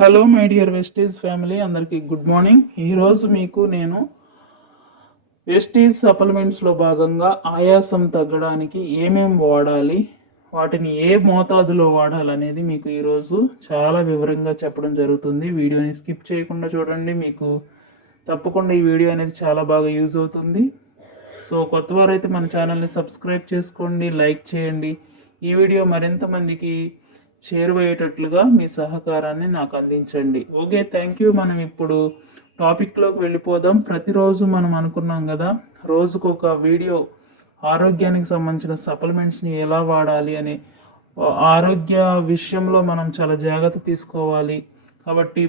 Hello my dear Vestige family అందరికీ good morning. ఈరోజు మీకు నేను వెస్టీజ్ సప్లిమెంట్స్లో భాగంగా ఆయాసం తగ్గడానికి ఏమేం వాడాలి వాటిని ఏ మోతాదులో వాడాలనేది మీకు ఈరోజు చాలా వివరంగా చెప్పడం జరుగుతుంది. వీడియోని స్కిప్ చేయకుండా చూడండి మీకు తప్పకుండా ఈ వీడియో అనేది చాలా బాగా యూజ్ అవుతుంది. సో కొత్త వారైతే మన ఛానల్ని సబ్స్క్రైబ్ చేసుకోండి లైక్ చేయండి. ఈ వీడియో మరింత మందికి చేరువయ్యేటట్లుగా మీ సహకారాన్ని నాకు అందించండి. ఓకే థ్యాంక్ యూ మనం ఇప్పుడు టాపిక్లోకి వెళ్ళిపోదాం. ప్రతిరోజు మనం అనుకున్నాం కదా రోజుకు ఒక వీడియో ఆరోగ్యానికి సంబంధించిన సప్లిమెంట్స్ని ఎలా వాడాలి అని ఆరోగ్య విషయంలో మనం చాలా జాగ్రత్త తీసుకోవాలి. కాబట్టి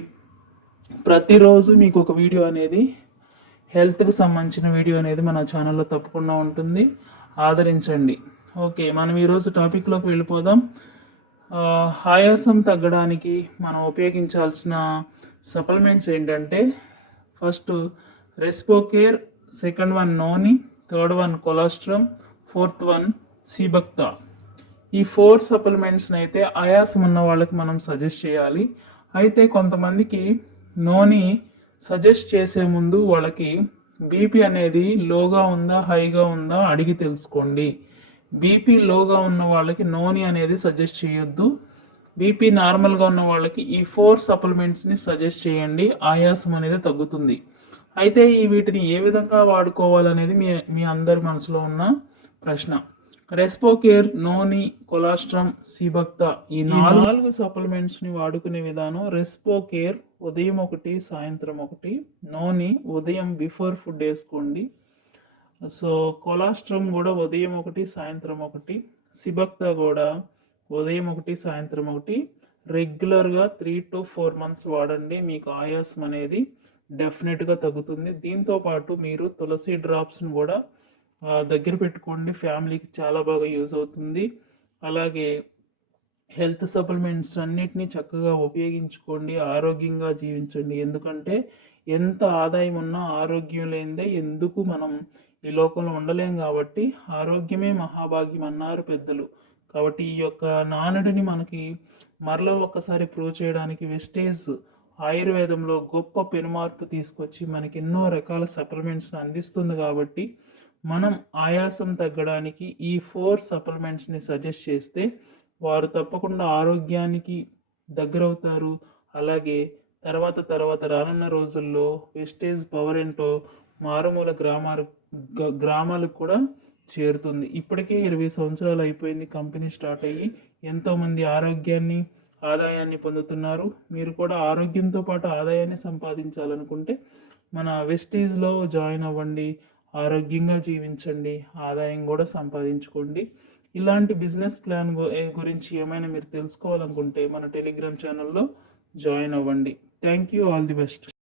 ప్రతిరోజు మీకు ఒక వీడియో అనేది హెల్త్కి సంబంధించిన వీడియో అనేది మన ఛానల్లో తప్పకుండా ఉంటుంది. ఆదరించండి. ఓకే మనం ఈరోజు టాపిక్లోకి వెళ్ళిపోదాం. ఆయాసం తగ్గడానికి మనం ఉపయోగించాల్సిన సప్లిమెంట్స్ ఏంటంటే first Respocare second one noni third one colostrum fourth one sea buckthorn. ఈ ఫోర్ సప్లిమెంట్స్ని అయితే ఆయాసం ఉన్న వాళ్ళకి మనం సజెస్ట్ చేయాలి. అయితే కొంతమందికి నోని సజెస్ట్ చేసే ముందు వాళ్ళకి బీపీ అనేది లోగా ఉందా హైగా ఉందా అడిగి తెలుసుకోండి. బీపీ లోగా ఉన్న వాళ్ళకి నోని అనేది సజెస్ట్ చేయొద్దు. బీపీ నార్మల్గా ఉన్న వాళ్ళకి ఈ ఫోర్ సప్లిమెంట్స్ని సజెస్ట్ చేయండి. ఆయాసం అనేది తగ్గుతుంది. అయితే ఈ వీటిని ఏ విధంగా వాడుకోవాలనేది మీ మీ అందరి మనసులో ఉన్న ప్రశ్న. రెస్పోకేర్ నోని కొలాస్ట్రమ్ సిబక్తా ఈ నాలుగు సప్లిమెంట్స్ని వాడుకునే విధానం రెస్పోకేర్ ఉదయం ఒకటి సాయంత్రం ఒకటి నోని ఉదయం బిఫోర్ ఫుడ్ వేసుకోండి. సో కొలాస్ట్రమ్ కూడా ఉదయం ఒకటి సాయంత్రం ఒకటి సిబక్తా కూడా ఉదయం ఒకటి సాయంత్రం ఒకటి. రెగ్యులర్గా త్రీ టు ఫోర్ మంత్స్ వాడండి. మీకు ఆయాసం అనేది డెఫినెట్గా తగ్గుతుంది. దీంతో పాటు మీరు తులసి డ్రాప్స్ని కూడా దగ్గర పెట్టుకోండి. ఫ్యామిలీకి చాలా బాగా యూజ్ అవుతుంది. అలాగే హెల్త్ సప్లిమెంట్స్ అన్నిటినీ చక్కగా ఉపయోగించుకోండి. ఆరోగ్యంగా జీవించండి. ఎందుకంటే ఎంత ఆదాయం ఉన్నా ఆరోగ్యం లేనిదే ఎందుకు మనం ఈ లోకంలో ఉండలేం కాబట్టి ఆరోగ్యమే మహాభాగ్యం అన్నారు పెద్దలు. కాబట్టి ఈ యొక్క నానుడిని మనకి మరలా ఒక్కసారి ప్రూవ్ చేయడానికి వెస్టేజ్ ఆయుర్వేదంలో గొప్ప పెనుమార్పు తీసుకొచ్చి మనకి ఎన్నో రకాల సప్లిమెంట్స్ని అందిస్తుంది కాబట్టి మనం ఆయాసం తగ్గడానికి ఈ ఫోర్ సప్లిమెంట్స్ని సజెస్ట్ చేస్తే వారు తప్పకుండా ఆరోగ్యానికి దగ్గరవుతారు. అలాగే తర్వాత తర్వాత రానున్న రోజుల్లో వెస్టేజ్ పవర్ ఏంటో మారుమూల గ్రామాలు గ- గ్రామాలకు కూడా చేరుతుంది. ఇప్పటికే ఇరవై సంవత్సరాలు అయిపోయింది కంపెనీ స్టార్ట్ అయ్యి. ఎంతోమంది ఆరోగ్యాన్ని ఆదాయాన్ని పొందుతున్నారు. మీరు కూడా ఆరోగ్యంతో పాటు ఆదాయాన్ని సంపాదించాలనుకుంటే మన వెస్టీజ్లో జాయిన్ అవ్వండి ఆరోగ్యంగా జీవించండి ఆదాయం కూడా సంపాదించుకోండి. ఇలాంటి బిజినెస్ ప్లాన్ గురించి ఏమైనా మీరు తెలుసుకోవాలనుకుంటే మన టెలిగ్రామ్ ఛానల్లో జాయిన్ అవ్వండి. Thank you all the best.